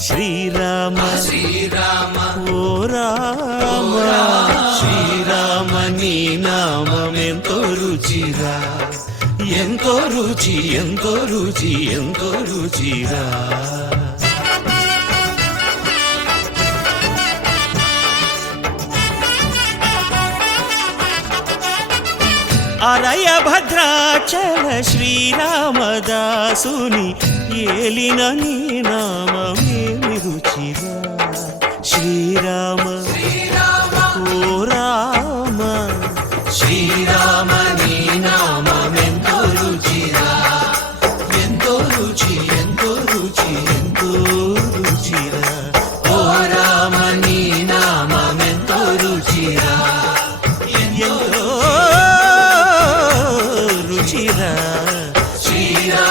శ్రీరామ. శ్రీరామ. ఓ రామ. శ్రీరామ నీ నామం ఎంతో రుచిరా. ఎంతో రుచి ఎంతో రుచి ఎంతో రుచిరా. అరయ భద్రాచల శ్రీరామదాసుని ఏలిన నీ రుచిరా శ్రీరామ శ్రీరామ ఓ రామ శ్రీరామ నీ నామెంతో రుచిరా ఎంతో రుచి ఎంతో రుచి ఎంతో రుచిరా ఓ రామ నీ రుచిరా ఎంతో రుచిరా. శ్రీరామ